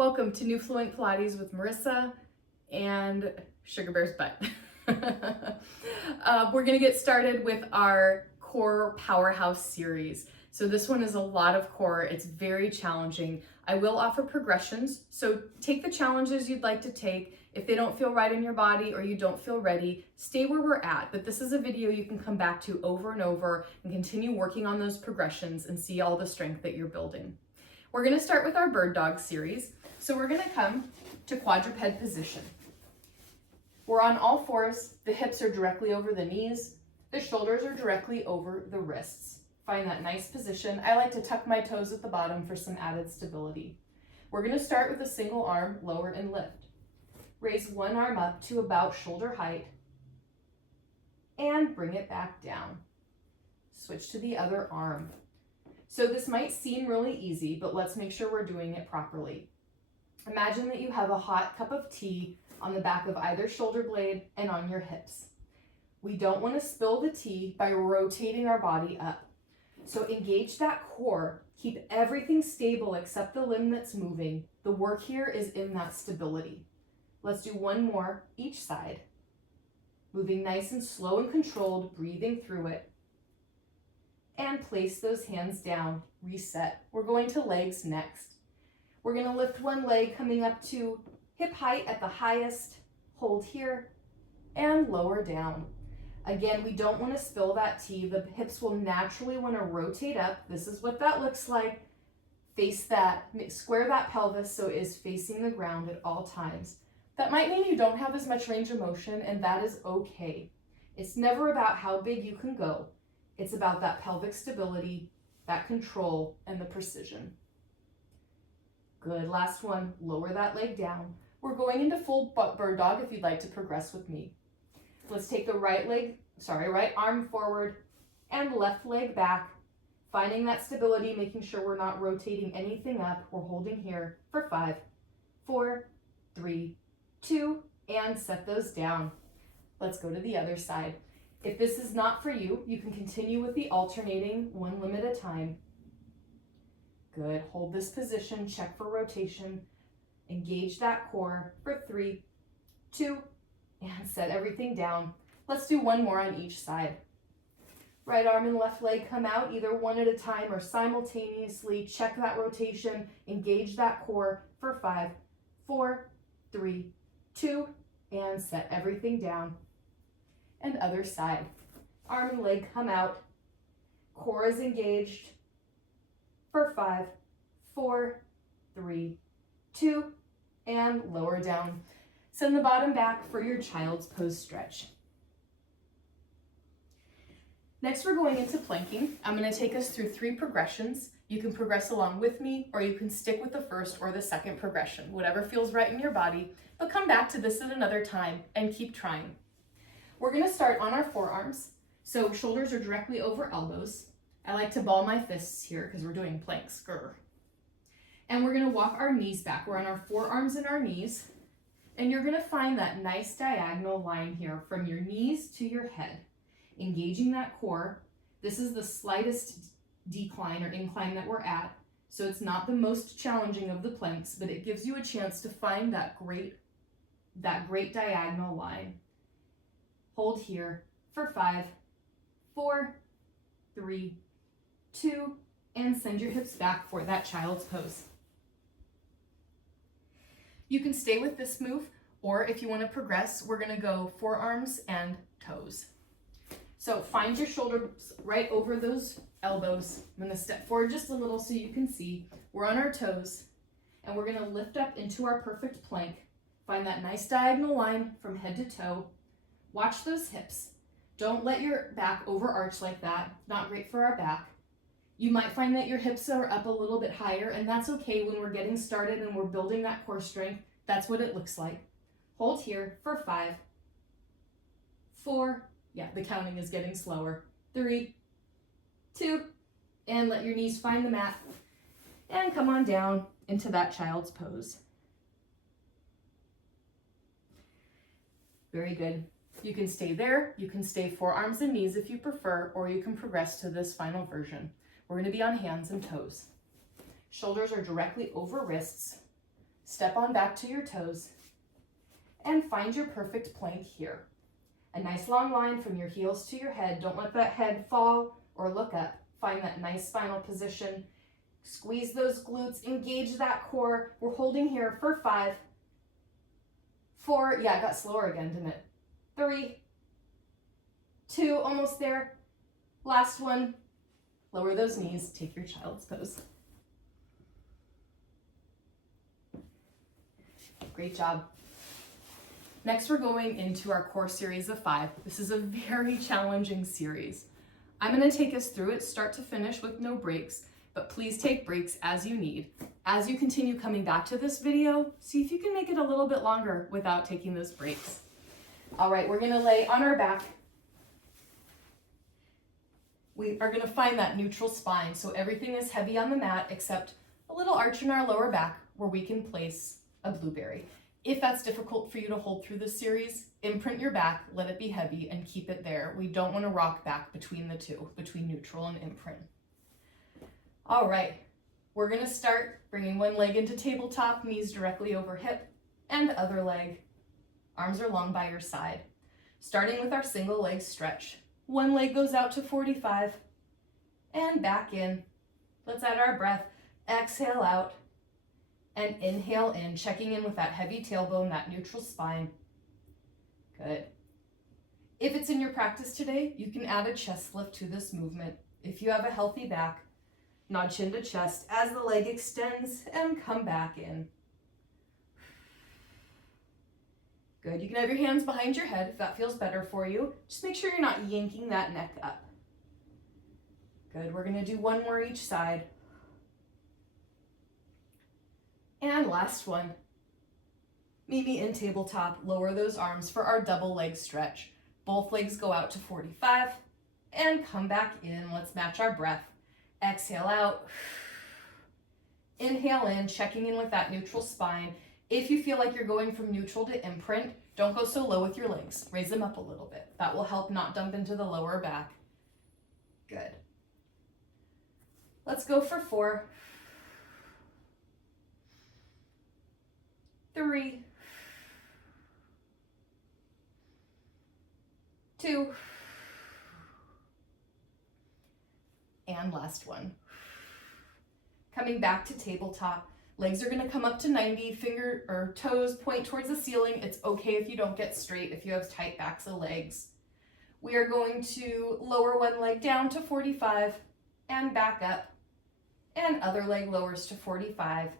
Welcome to Newfluent Pilates with Marissa and Sugarbear's butt. We're gonna get started with our core powerhouse series. So this one is a lot of core, it's very challenging. I will offer progressions, so take the challenges you'd like to take. If they don't feel right in your body or you don't feel ready, stay where we're at. But this is a video you can come back to over and over and continue working on those progressions and see all the strength that you're building. We're gonna start with our bird dog series. So we're gonna come to quadruped position. We're on all fours, the hips are directly over the knees, the shoulders are directly over the wrists. Find that nice position. I like to tuck my toes at the bottom for some added stability. We're gonna start with a single arm, lower and lift. Raise one arm up to about shoulder height and bring it back down. Switch to the other arm. So this might seem really easy, but let's make sure we're doing it properly. Imagine that you have a hot cup of tea on the back of either shoulder blade and on your hips. We don't want to spill the tea by rotating our body up. So engage that core, keep everything stable except the limb that's moving. The work here is in that stability. Let's do one more each side. Moving nice and slow and controlled, breathing through it. And place those hands down, reset. We're going to legs next. We're gonna lift one leg coming up to hip height at the highest, hold here, and lower down. Again, we don't wanna spill that tea. The hips will naturally wanna rotate up. This is what that looks like. Face that, square that pelvis so it is facing the ground at all times. That might mean you don't have as much range of motion, and that is okay. It's never about how big you can go. It's about that pelvic stability, that control, and the precision. Good, last one, lower that leg down. We're going into full bird dog if you'd like to progress with me. Let's take the right arm forward and left leg back, finding that stability, making sure we're not rotating anything up. We're holding here for 5, 4, 3, 2, and set those down. Let's go to the other side. If this is not for you, you can continue with the alternating one limb at a time. Good, hold this position, check for rotation, engage that core for 3, 2, and set everything down. Let's do one more on each side. Right arm and left leg come out, either one at a time or simultaneously. Check that rotation, engage that core for 5, 4, 3, 2, and set everything down. And other side. Arm and leg come out, core is engaged for 5, 4, 3, 2, and lower down. Send the bottom back for your child's pose stretch. Next, we're going into planking. I'm going to take us through 3 progressions. You can progress along with me, or you can stick with the first or the second progression, whatever feels right in your body, but come back to this at another time and keep trying. We're going to start on our forearms. So shoulders are directly over elbows. I like to ball my fists here because we're doing planks. Grr. And we're going to walk our knees back. We're on our forearms and our knees. And you're going to find that nice diagonal line here from your knees to your head. Engaging that core. This is the slightest decline or incline that we're at. So it's not the most challenging of the planks, but it gives you a chance to find that great diagonal line. Hold here for 5, 4, 3, 2, and send your hips back for that child's pose. You can stay with this move, or if you want to progress, we're going to go forearms and toes. So find your shoulders right over those elbows. I'm going to step forward just a little so you can see. We're on our toes, and we're going to lift up into our perfect plank. Find that nice diagonal line from head to toe. Watch those hips. Don't let your back overarch like that. Not great for our back. You might find that your hips are up a little bit higher, and that's okay when we're getting started and we're building that core strength. That's what it looks like. Hold here for 5, 4, yeah, the counting is getting slower, 3, 2, and let your knees find the mat, and come on down into that child's pose. Very good. You can stay there, you can stay forearms and knees if you prefer, or you can progress to this final version. We're going to be on hands and toes. Shoulders are directly over wrists. Step on back to your toes and find your perfect plank here. A nice long line from your heels to your head. Don't let that head fall or look up. Find that nice spinal position. Squeeze those glutes, engage that core. We're holding here for 5, 4, yeah, it got slower again, didn't it? 3, 2, almost there. Last one. Lower those knees, take your child's pose. Great job. Next, we're going into our core series of 5. This is a very challenging series. I'm going to take us through it start to finish with no breaks, but please take breaks as you need. As you continue coming back to this video, see if you can make it a little bit longer without taking those breaks. All right, we're going to lay on our back. We are going to find that neutral spine, so everything is heavy on the mat except a little arch in our lower back where we can place a blueberry. If that's difficult for you to hold through this series, imprint your back, let it be heavy, and keep it there. We don't want to rock back between the two, between neutral and imprint. All right, we're going to start bringing one leg into tabletop, knees directly over hip, and other leg. Arms are long by your side. Starting with our single leg stretch. One leg goes out to 45, and back in. Let's add our breath. Exhale out. And inhale in, checking in with that heavy tailbone, that neutral spine. Good. If it's in your practice today, you can add a chest lift to this movement. If you have a healthy back, nod chin to chest as the leg extends and come back in. Good. You can have your hands behind your head if that feels better for you. Just make sure you're not yanking that neck up. Good. We're going to do one more each side. And last one. Meet me in tabletop. Lower those arms for our double leg stretch. Both legs go out to 45 and come back in. Let's match our breath. Exhale out. Inhale in, checking in with that neutral spine. If you feel like you're going from neutral to imprint, don't go so low with your legs. Raise them up a little bit. That will help not dump into the lower back. Good. Let's go for 4. 3, 2, and last one. Coming back to tabletop. Legs are going to come up to 90, finger or toes point towards the ceiling. It's okay if you don't get straight, if you have tight backs of legs. We are going to lower one leg down to 45 and back up, and other leg lowers to 45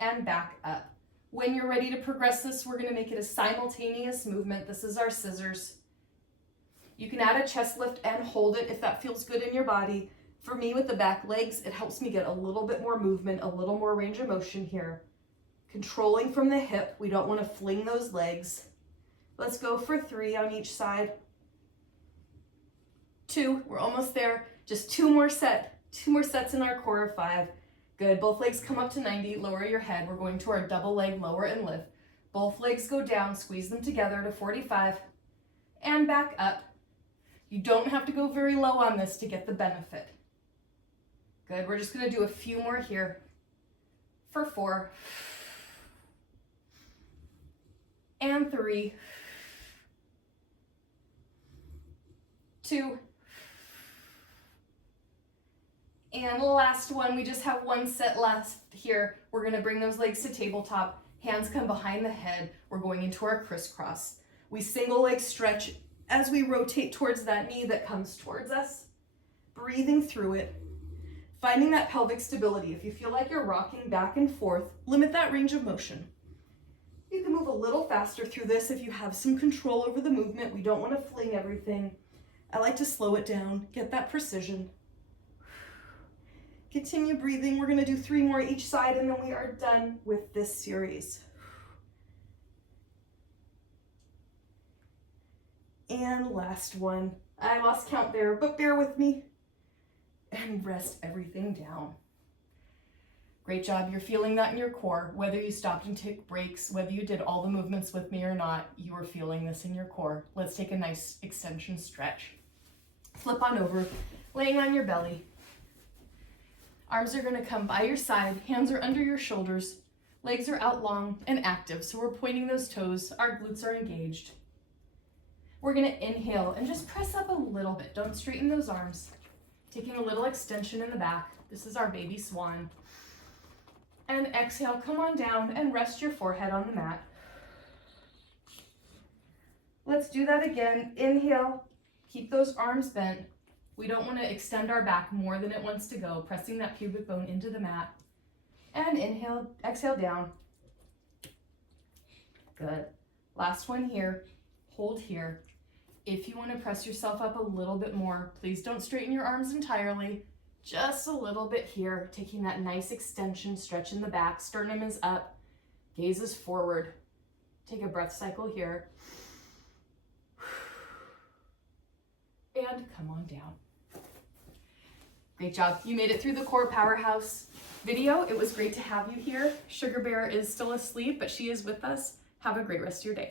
and back up. When you're ready to progress this, we're going to make it a simultaneous movement. This is our scissors. You can add a chest lift and hold it if that feels good in your body. For me, with the back legs, it helps me get a little bit more movement, a little more range of motion here. Controlling from the hip. We don't want to fling those legs. Let's go for 3 on each side. 2, we're almost there. Just 2 more sets in our core of 5. Good, both legs come up to 90, lower your head. We're going to our double leg lower and lift. Both legs go down, squeeze them together to 45 and back up. You don't have to go very low on this to get the benefit. Good, we're just gonna do a few more here for 4 and 3, 2, and last one. We just have one set left here. We're gonna bring those legs to tabletop. Hands come behind the head. We're going into our crisscross. We single leg stretch as we rotate towards that knee that comes towards us. Breathing through it. Finding that pelvic stability. If you feel like you're rocking back and forth, limit that range of motion. You can move a little faster through this if you have some control over the movement. We don't want to fling everything. I like to slow it down, get that precision. Continue breathing. We're going to do 3 more each side and then we are done with this series. And last one. I lost count there, but bear with me. And rest everything down. Great job. You're feeling that in your core. Whether you stopped and took breaks, whether you did all the movements with me or not, you are feeling this in your core. Let's take a nice extension stretch. Flip on over, laying on your belly. Arms are going to come by your side. Hands are under your shoulders. Legs are out long and active, so we're pointing those toes. Our glutes are engaged. We're gonna inhale and just press up a little bit. Don't straighten those arms. Taking a little extension in the back. This is our baby swan. And exhale, come on down and rest your forehead on the mat. Let's do that again. Inhale, keep those arms bent. We don't want to extend our back more than it wants to go, pressing that pubic bone into the mat. And inhale, exhale down. Good. Last one here. Hold here. If you want to press yourself up a little bit more, please don't straighten your arms entirely. Just a little bit here, taking that nice extension, stretch in the back. Sternum is up, gaze is forward. Take a breath cycle here. And come on down. Great job. You made it through the core powerhouse video. It was great to have you here. Sugarbear is still asleep, but she is with us. Have a great rest of your day.